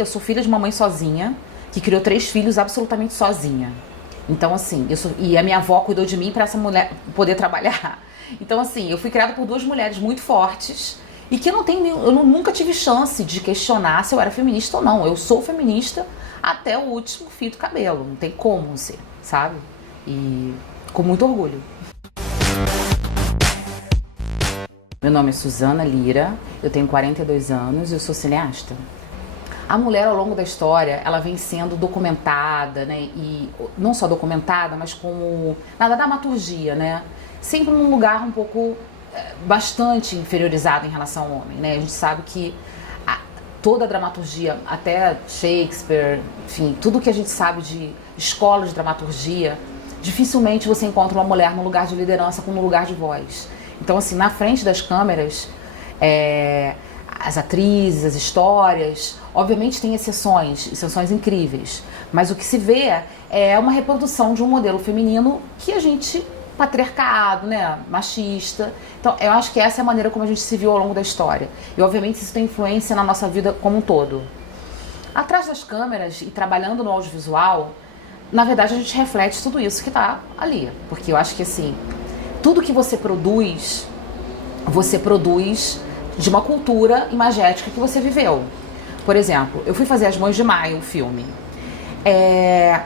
Eu sou filha de uma mãe sozinha, que criou 3 filhos absolutamente sozinha. Então, assim, e a minha avó cuidou de mim para essa mulher poder trabalhar. Então, assim, eu fui criada por 2 mulheres muito fortes e que nunca tive chance de questionar se eu era feminista ou não. Eu sou feminista até o último fio do cabelo, não tem como ser, sabe? E com muito orgulho. Meu nome é Suzana Lira, eu tenho 42 anos e eu sou cineasta. A mulher, ao longo da história, ela vem sendo documentada, né? E não só documentada, mas como na dramaturgia, né? Sempre num lugar um pouco, bastante inferiorizado em relação ao homem, né? A gente sabe que toda a dramaturgia, até Shakespeare, enfim, tudo que a gente sabe de escola de dramaturgia, dificilmente você encontra uma mulher num lugar de liderança com um lugar de voz. Então, assim, na frente das câmeras, as atrizes, as histórias, obviamente tem exceções incríveis, mas o que se vê é uma reprodução de um modelo feminino que a gente, patriarcado, né, machista. Então eu acho que essa é a maneira como a gente se viu ao longo da história, e obviamente isso tem influência na nossa vida como um todo. Atrás das câmeras e trabalhando no audiovisual, na verdade a gente reflete tudo isso que está ali, porque eu acho que assim, tudo que você produz de uma cultura imagética que você viveu. Por exemplo, eu fui fazer As Mães de Maio, um filme.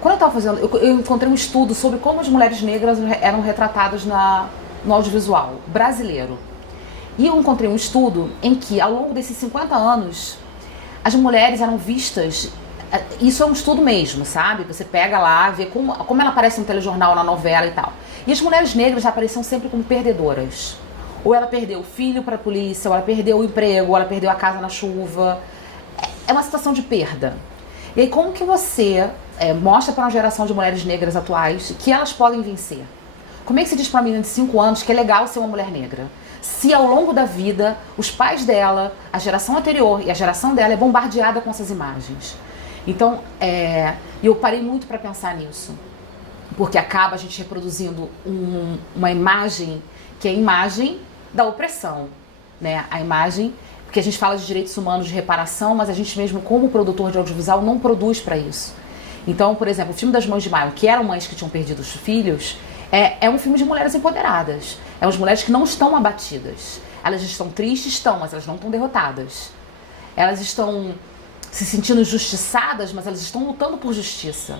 Quando eu estava fazendo, eu encontrei um estudo sobre como as mulheres negras eram retratadas no audiovisual brasileiro. E eu encontrei um estudo em que, ao longo desses 50 anos, as mulheres eram vistas. Isso é um estudo mesmo, sabe? Você pega lá, vê como ela aparece no telejornal, na novela e tal. E as mulheres negras apareciam sempre como perdedoras. Ou ela perdeu o filho para a polícia, ou ela perdeu o emprego, ou ela perdeu a casa na chuva. É uma situação de perda. E aí como que você mostra para uma geração de mulheres negras atuais que elas podem vencer? Como é que se diz para uma menina de 5 anos que é legal ser uma mulher negra? Se ao longo da vida, os pais dela, a geração anterior e a geração dela é bombardeada com essas imagens. Então, eu parei muito para pensar nisso. Porque acaba a gente reproduzindo uma imagem que é a imagem da opressão, né? A imagem, porque a gente fala de direitos humanos, de reparação, mas a gente mesmo, como produtor de audiovisual, não produz para isso. Então, por exemplo, o filme das Mães de Maio, que eram mães que tinham perdido os filhos, é um filme de mulheres empoderadas. É umas mulheres que não estão abatidas. Elas estão tristes, mas elas não estão derrotadas. Elas estão se sentindo injustiçadas, mas elas estão lutando por justiça.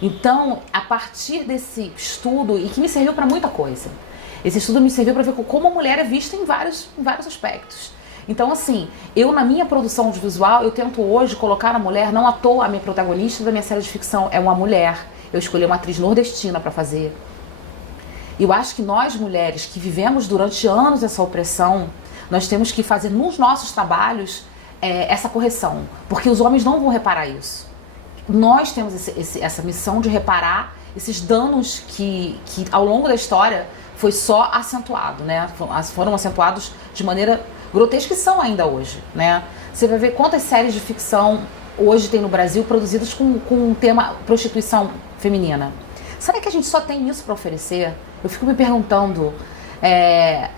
Então, a partir desse estudo, e que me serviu para muita coisa, esse estudo me serviu para ver como a mulher é vista em vários aspectos. Então, assim, eu na minha produção audiovisual, eu tento hoje colocar a mulher, não à toa a minha protagonista da minha série de ficção é uma mulher. Eu escolhi uma atriz nordestina para fazer. E eu acho que nós, mulheres, que vivemos durante anos essa opressão, nós temos que fazer nos nossos trabalhos essa correção, porque os homens não vão reparar isso. Nós temos essa missão de reparar esses danos que ao longo da história foi só acentuado, né? Foram acentuados de maneira grotesca e são ainda hoje, né? Você vai ver quantas séries de ficção hoje tem no Brasil produzidas com o tema prostituição feminina. Será que a gente só tem isso para oferecer? Eu fico me perguntando. É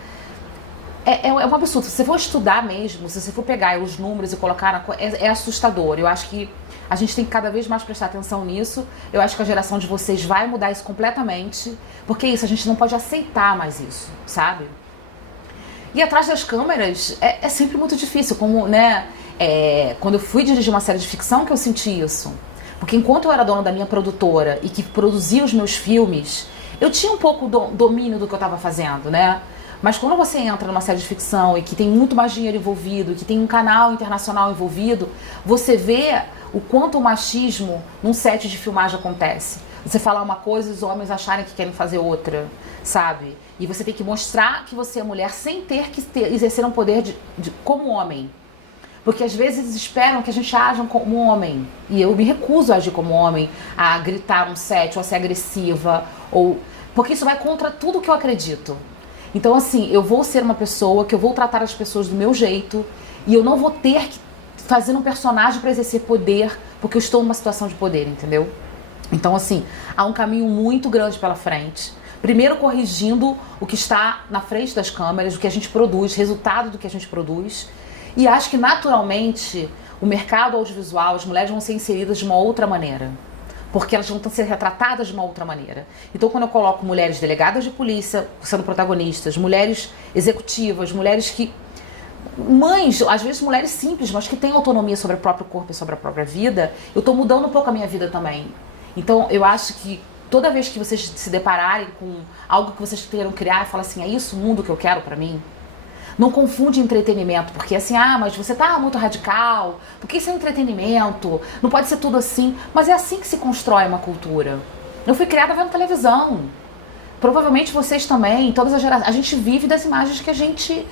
um absurdo. Se você for estudar mesmo, se você for pegar os números e colocar, é assustador. Eu acho que a gente tem que cada vez mais prestar atenção nisso. Eu acho que a geração de vocês vai mudar isso completamente, porque isso, a gente não pode aceitar mais isso, sabe? E atrás das câmeras é sempre muito difícil, como, né, quando eu fui dirigir uma série de ficção que eu senti isso. Porque enquanto eu era dona da minha produtora e que produzia os meus filmes, eu tinha um pouco domínio do que eu estava fazendo, né? Mas quando você entra numa série de ficção e que tem muito mais dinheiro envolvido, que tem um canal internacional envolvido, você vê o quanto o machismo num set de filmagem acontece. Você falar uma coisa e os homens acharem que querem fazer outra, sabe? E você tem que mostrar que você é mulher sem ter que exercer um poder como homem. Porque às vezes eles esperam que a gente aja como homem. E eu me recuso a agir como homem, a gritar um set, ou a ser agressiva, porque isso vai contra tudo que eu acredito. Então, assim, eu vou ser uma pessoa que eu vou tratar as pessoas do meu jeito e eu não vou ter que fazer um personagem para exercer poder porque eu estou numa situação de poder, entendeu? Então, assim, há um caminho muito grande pela frente. Primeiro, corrigindo o que está na frente das câmeras, o que a gente produz, resultado do que a gente produz. E acho que, naturalmente, o mercado audiovisual, as mulheres vão ser inseridas de uma outra maneira. Porque elas vão ser retratadas de uma outra maneira. Então, quando eu coloco mulheres delegadas de polícia sendo protagonistas, mulheres executivas, mulheres que... mães, às vezes mulheres simples, mas que têm autonomia sobre o próprio corpo e sobre a própria vida, eu estou mudando um pouco a minha vida também. Então, eu acho que toda vez que vocês se depararem com algo que vocês queiram criar, fala assim, é isso o mundo que eu quero pra mim? Não confunde entretenimento, porque assim, mas você tá muito radical, porque isso é entretenimento, não pode ser tudo assim. Mas é assim que se constrói uma cultura. Eu fui criada vendo televisão. Provavelmente vocês também, todas as gerações. A gente vive das imagens que a gente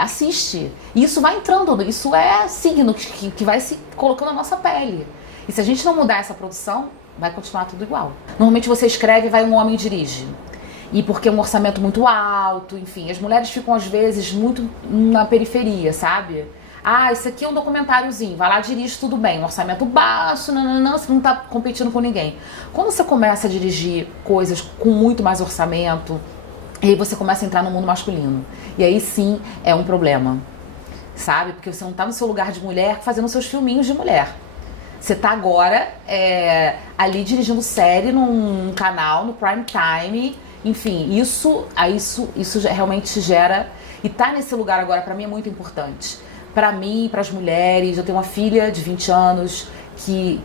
assiste. E isso vai entrando, isso é signo que vai se colocando na nossa pele. E se a gente não mudar essa produção, vai continuar tudo igual. Normalmente você escreve e vai um homem e dirige. E porque é um orçamento muito alto, enfim, as mulheres ficam às vezes muito na periferia, sabe? Isso aqui é um documentáriozinho, vai lá, dirige, tudo bem, um orçamento baixo, não, você não tá competindo com ninguém. Quando você começa a dirigir coisas com muito mais orçamento, aí você começa a entrar no mundo masculino. E aí sim é um problema, sabe? Porque você não tá no seu lugar de mulher fazendo seus filminhos de mulher. Você tá agora ali dirigindo série num canal, no prime time. Enfim, isso realmente gera... E tá nesse lugar agora, pra mim, é muito importante. Pra mim, pras mulheres, eu tenho uma filha de 20 anos que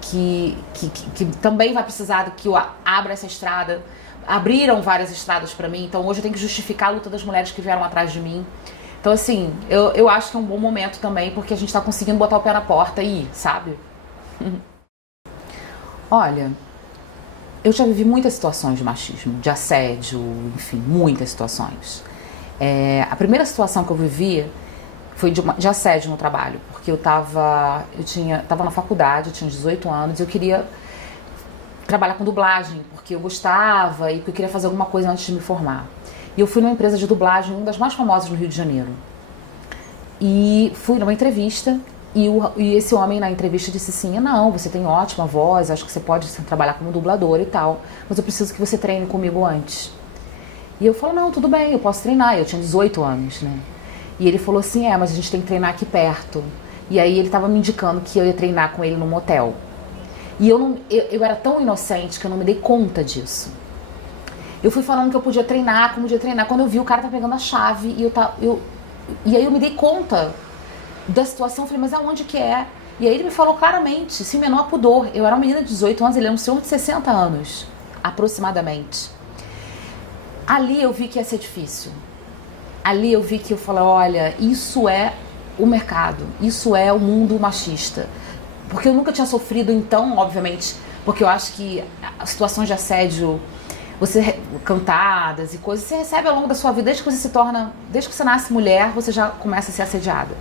também vai precisar que eu abra essa estrada. Abriram várias estradas pra mim, então hoje eu tenho que justificar a luta das mulheres que vieram atrás de mim. Então, assim, eu acho que é um bom momento também, porque a gente tá conseguindo botar o pé na porta e ir, sabe? Olha... Eu já vivi muitas situações de machismo, de assédio, enfim, muitas situações. A primeira situação que eu vivi foi de assédio no trabalho, porque eu tava na faculdade, eu tinha 18 anos, e eu queria trabalhar com dublagem, porque eu gostava e porque eu queria fazer alguma coisa antes de me formar. E eu fui numa empresa de dublagem, uma das mais famosas no Rio de Janeiro. E fui numa entrevista... E esse homem na entrevista disse assim, não, você tem ótima voz, acho que você pode trabalhar como dublador e tal, mas eu preciso que você treine comigo antes. E eu falo, não, tudo bem, eu posso treinar, eu tinha 18 anos, né? E ele falou assim, mas a gente tem que treinar aqui perto. E aí ele tava me indicando que eu ia treinar com ele num motel. E eu era tão inocente que eu não me dei conta disso. Eu fui falando que eu podia treinar, quando eu vi o cara tá pegando a chave, e aí eu me dei conta da situação, eu falei, mas aonde que é? E aí ele me falou claramente, sem menor pudor. Eu era uma menina de 18 anos, ele era um senhor de 60 anos, aproximadamente. Ali eu vi que ia ser difícil. Ali eu vi que eu falei, olha, isso é o mercado, isso é o mundo machista. Porque eu nunca tinha sofrido então, obviamente, porque eu acho que as situações de assédio, cantadas e coisas, você recebe ao longo da sua vida, desde que você nasce mulher, você já começa a ser assediada.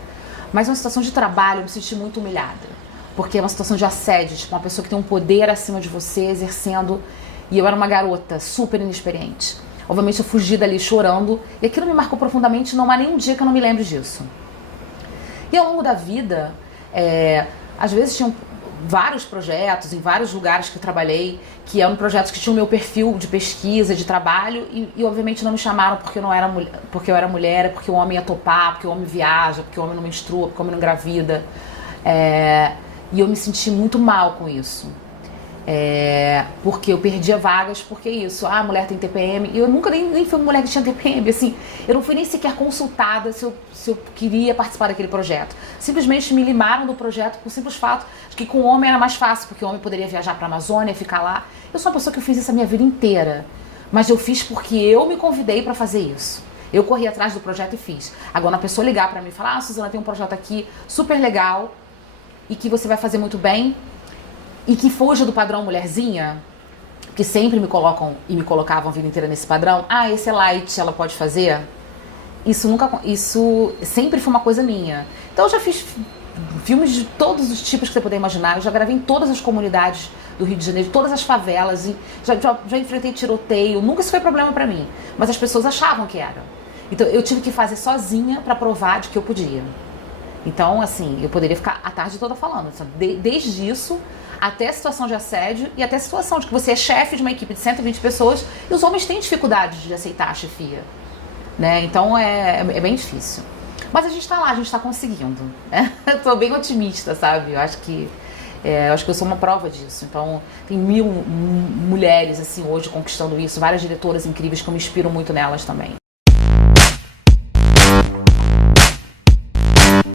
Mas uma situação de trabalho, eu me senti muito humilhada. Porque é uma situação de assédio, tipo, uma pessoa que tem um poder acima de você, exercendo. E eu era uma garota super inexperiente. Obviamente eu fugi dali chorando, e aquilo me marcou profundamente, não há nenhum dia que eu não me lembre disso. E ao longo da vida, às vezes tinham vários projetos, em vários lugares que eu trabalhei, que eram projetos que tinham o meu perfil de pesquisa, de trabalho, e obviamente não me chamaram porque eu era mulher, porque o homem ia topar, porque o homem viaja, porque o homem não menstrua, porque o homem não engravida. E eu me senti muito mal com isso. Porque eu perdia vagas, porque isso, a mulher tem TPM, e eu nunca nem fui uma mulher que tinha TPM, assim, eu não fui nem sequer consultada se eu queria participar daquele projeto. Simplesmente me limaram do projeto por simples fato de que com o homem era mais fácil, porque o homem poderia viajar para a Amazônia, ficar lá. Eu sou uma pessoa que eu fiz isso a minha vida inteira, mas eu fiz porque eu me convidei para fazer isso. Eu corri atrás do projeto e fiz. Agora, a pessoa ligar para mim e falar, Suzana, tem um projeto aqui super legal e que você vai fazer muito bem, e que fuja do padrão mulherzinha, que sempre me colocam e me colocavam a vida inteira nesse padrão, esse é light, ela pode fazer. Isso sempre foi uma coisa minha. Então eu já fiz filmes de todos os tipos que você puder imaginar, eu já gravei em todas as comunidades do Rio de Janeiro, todas as favelas, e já enfrentei tiroteio, nunca isso foi problema pra mim, mas as pessoas achavam que era. Então eu tive que fazer sozinha pra provar de que eu podia. Então, assim, eu poderia ficar a tarde toda falando, desde isso até a situação de assédio e até a situação de que você é chefe de uma equipe de 120 pessoas e os homens têm dificuldade de aceitar a chefia, né? Então é bem difícil. Mas a gente tá lá, a gente tá conseguindo. Né? Eu tô bem otimista, sabe? Eu acho que eu sou uma prova disso. Então, tem mil mulheres, assim, hoje conquistando isso. Várias diretoras incríveis que eu me inspiro muito nelas também.